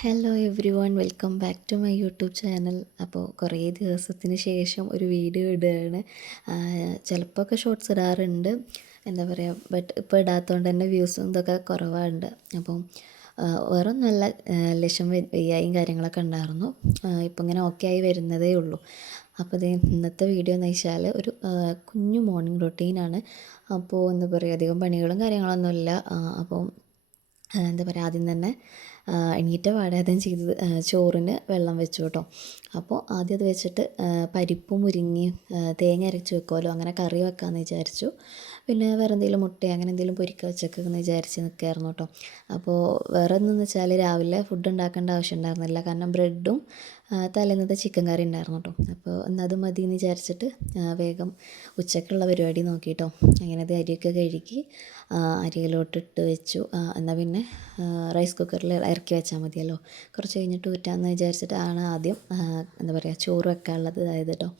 Hello everyone welcome back to my YouTube channel അപ്പോൾ കുറേ ദിവസത്തിന് ശേഷം ഒരു വീഡിയോ ഇടുകയാണ്. ചിലപ്പോൾ ഒക്കെ ഷോർട്സ് ഇടാറുണ്ട്. എന്താ പറയുക ബട്ട് ഇപ്പോൾ ഇടാത്തതുകൊണ്ട് തന്നെ വ്യൂസും ഇതൊക്കെ കുറവാണ്. അപ്പം വേറെ നല്ല ലക്ഷം വയ്യായും കാര്യങ്ങളൊക്കെ ഉണ്ടായിരുന്നു. ഇപ്പം ഇങ്ങനെ ഓക്കെ ആയി വരുന്നതേ ഉള്ളൂ. അപ്പോൾ ഇത് ഇന്നത്തെ വീഡിയോ എന്ന് വെച്ചാൽ ഒരു കുഞ്ഞു മോർണിംഗ് റൊട്ടീനാണ് അപ്പോൾ എന്താ പറയുക അധികം പണികളും കാര്യങ്ങളൊന്നുമില്ല. അപ്പോൾ എന്താ പറയുക ആദ്യം തന്നെ എണീറ്റ പാടെ ചെയ്ത് ചോറിന് വെള്ളം വെച്ചു കേട്ടോ. അപ്പോൾ ആദ്യം അത് വെച്ചിട്ട് പരിപ്പ് മുരിങ്ങി തേങ്ങ അരച്ച് വെക്കുമല്ലോ അങ്ങനെ കറി വെക്കാമെന്ന് വിചാരിച്ചു. പിന്നെ വേറെ എന്തെങ്കിലും മുട്ട അങ്ങനെ എന്തെങ്കിലും പൊരിക്ക വെച്ചേക്കെന്ന് വിചാരിച്ച് നിൽക്കുകയായിരുന്നു കേട്ടോ. അപ്പോൾ വേറെ എന്തെന്ന് വെച്ചാൽ രാവിലെ ഫുഡ് ഉണ്ടാക്കേണ്ട ആവശ്യം ഉണ്ടായിരുന്നില്ല. കാരണം ബ്രെഡും തലേന്നത്തെ ചിക്കൻ കറി ഉണ്ടായിരുന്നു കേട്ടോ അപ്പോൾ എന്നാൽ അത് മതി എന്ന് വിചാരിച്ചിട്ട് വേഗം ഉച്ചക്കുള്ള പരിപാടി നോക്കിയിട്ടോ അങ്ങനെ അത് അരിയൊക്കെ കഴുകി അരിയിലോട്ടിട്ട് വെച്ചു. എന്നാൽ പിന്നെ റൈസ് കുക്കറിൽ ഇറക്കി വെച്ചാൽ മതിയല്ലോ. കുറച്ച് കഴിഞ്ഞിട്ട് ഊറ്റാമെന്ന് ആണ് ആദ്യം എന്താ പറയുക ചോറ് വെക്കാനുള്ളത് അതായത് കേട്ടോ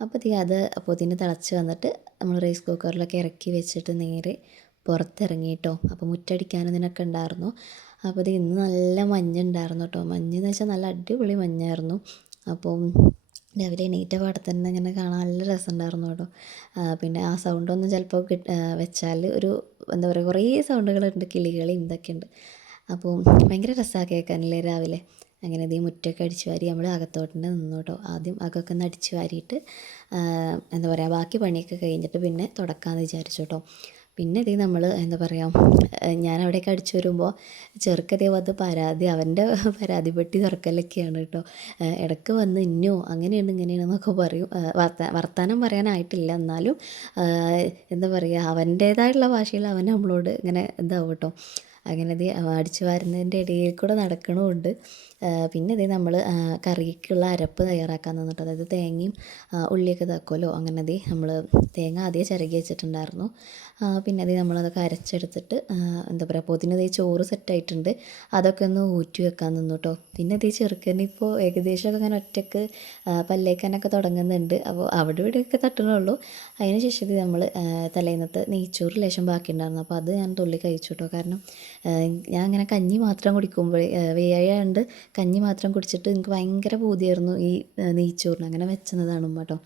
അപ്പോൾ തീ അത് പൊതിന് തിളച്ച് വന്നിട്ട് നമ്മൾ റൈസ് കുക്കറിലൊക്കെ ഇറക്കി വെച്ചിട്ട് നേരെ പുറത്തിറങ്ങിയിട്ടോ അപ്പോൾ മുറ്റടിക്കാനും ഇതിനൊക്കെ ഉണ്ടായിരുന്നു അപ്പോൾ ഇത് ഇന്ന് നല്ല മഞ്ഞുണ്ടായിരുന്നു കേട്ടോ മഞ്ഞെന്ന് വെച്ചാൽ നല്ല അടിപൊളി മഞ്ഞായിരുന്നു. അപ്പോൾ രാവിലെ എണീറ്റ പാടെ തന്നെ ഇങ്ങനെ കാണാൻ നല്ല രസമുണ്ടായിരുന്നു കേട്ടോ പിന്നെ ആ സൗണ്ടൊന്നും ചിലപ്പോൾ കിട്ട വെച്ചാൽ ഒരു എന്താ പറയുക കുറേ സൗണ്ടുകളുണ്ട് കിളികൾ ഇതൊക്കെ അപ്പോൾ ഭയങ്കര രസമാണ് കേൾക്കാനല്ലേ രാവിലെ. അങ്ങനെ ഇതേ മുറ്റൊക്കെ അടിച്ചു വാരി നമ്മൾ അകത്തോട്ട് നിന്നു കേട്ടോ ആദ്യം അകമൊക്കെ ഒന്ന് അടിച്ചു വാരിയിട്ട് എന്താ പറയുക ബാക്കി പണിയൊക്കെ കഴിഞ്ഞിട്ട് പിന്നെ തുടക്കാമെന്ന് വിചാരിച്ചു കേട്ടോ പിന്നെ ഇതേ നമ്മൾ എന്താ പറയുക ഞാൻ അടിച്ചു വരുമ്പോൾ ചെറുക്കതേ വന്ന് പരാതി അവന്റെ പരാതി പെട്ടി തുറക്കലൊക്കെയാണ് കേട്ടോ ഇടയ്ക്ക് വന്ന് ഇന്നോ അങ്ങനെയാണ് ഇങ്ങനെയാണ് എന്നൊക്കെ പറയും വർത്താനം പറയാനായിട്ടില്ല. എന്നാലും എന്താ പറയുക അവന്റേതായിട്ടുള്ള ഭാഷയിൽ അവൻ നമ്മളോട് ഇങ്ങനെ ഇതാവും കേട്ടോ അങ്ങനെ അത് അടിച്ചു വാരുന്നതിന്റെ ഇടയിൽ കൂടെ നടക്കണമുണ്ട്. പിന്നെ അതേ നമ്മൾ കറിക്കുള്ള അരപ്പ് തയ്യാറാക്കാൻ നിന്നിട്ട് അതായത് തേങ്ങയും ഉള്ളിയൊക്കെ തക്കോലോ അങ്ങനെ അത് നമ്മൾ തേങ്ങ ആദ്യം ചിരകി വെച്ചിട്ടുണ്ടായിരുന്നു. പിന്നെ അത് നമ്മളതൊക്കെ അരച്ചെടുത്തിട്ട് എന്താ പറയുക പൊതിനത് ചോറ് സെറ്റായിട്ടുണ്ട്. അതൊക്കെ ഒന്ന് ഊറ്റി വെക്കാൻ നിന്നു കേട്ടോ പിന്നെ അത് ചെറുക്കനിപ്പോൾ ഏകദേശമൊക്കെ അങ്ങനെ ഒറ്റയ്ക്ക് പല്ലേക്കാനൊക്കെ തുടങ്ങുന്നുണ്ട്. അപ്പോൾ അവിടെ ഇവിടെയൊക്കെ തട്ടണുള്ളൂ. അതിന് ശേഷം ഇത് നമ്മൾ തലേന്നത്തെ നെയ്ച്ചോറ് ലേശം ബാക്കിയുണ്ടായിരുന്നു. അപ്പോൾ അത് ഞാൻ തുള്ളി കഴിച്ചു കേട്ടോ കാരണം ഞാൻ അങ്ങനെ കഞ്ഞി മാത്രം കുടിക്കുമ്പോൾ വേയാണ്ട് കഞ്ഞി മാത്രം കുടിച്ചിട്ട് എനിക്ക് ഭയങ്കര ബോധിയായിരുന്നു ഈ നെയ്ച്ചോറിന്. അങ്ങനെ വെച്ചതാണ് കേട്ടോ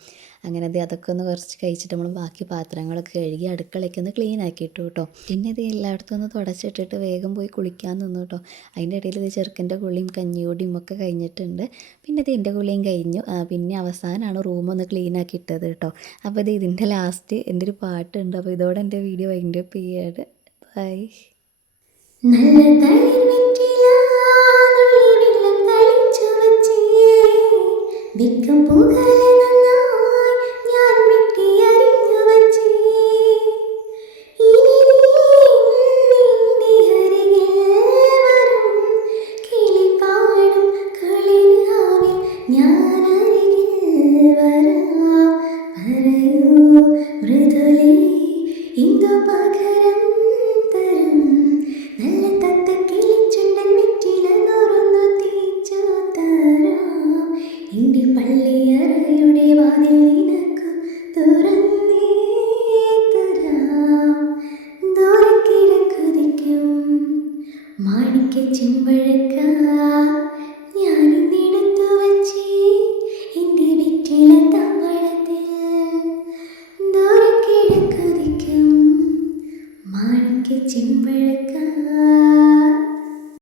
അങ്ങനെ അത് അതൊക്കെ ഒന്ന് കുറച്ച് കഴിച്ചിട്ട് നമ്മൾ ബാക്കി പാത്രങ്ങളൊക്കെ കഴുകി അടുക്കളയ്ക്ക് ഒന്ന് ക്ലീൻ ആക്കിയിട്ടു കേട്ടോ പിന്നെ ഇത് എല്ലായിടത്തും ഒന്ന് തുടച്ചിട്ടിട്ട് വേഗം പോയി കുളിക്കാൻ നിന്നു കേട്ടോ അതിന്റെ ഇടയിൽ ഇത് ചെറുക്കന്റെ കുളിയും കഞ്ഞിയോടിയും ഒക്കെ കഴിഞ്ഞിട്ടുണ്ട്. പിന്നെ ഇത് എന്റെ കുളിയും കഴിഞ്ഞു. പിന്നെ അവസാനമാണ് റൂം ഒന്ന് ക്ലീൻ ആക്കി ഇട്ടത് കേട്ടോ അപ്പോൾ ഇത് ഇതിന്റെ ലാസ്റ്റ് എന്റെ ഒരു പാട്ടുണ്ട്. അപ്പോൾ ഇതോടെ എന്റെ വീഡിയോ വൈൻഡപ്പ് ചെയ്യാണ്. ബൈ നല്ല വിക്കം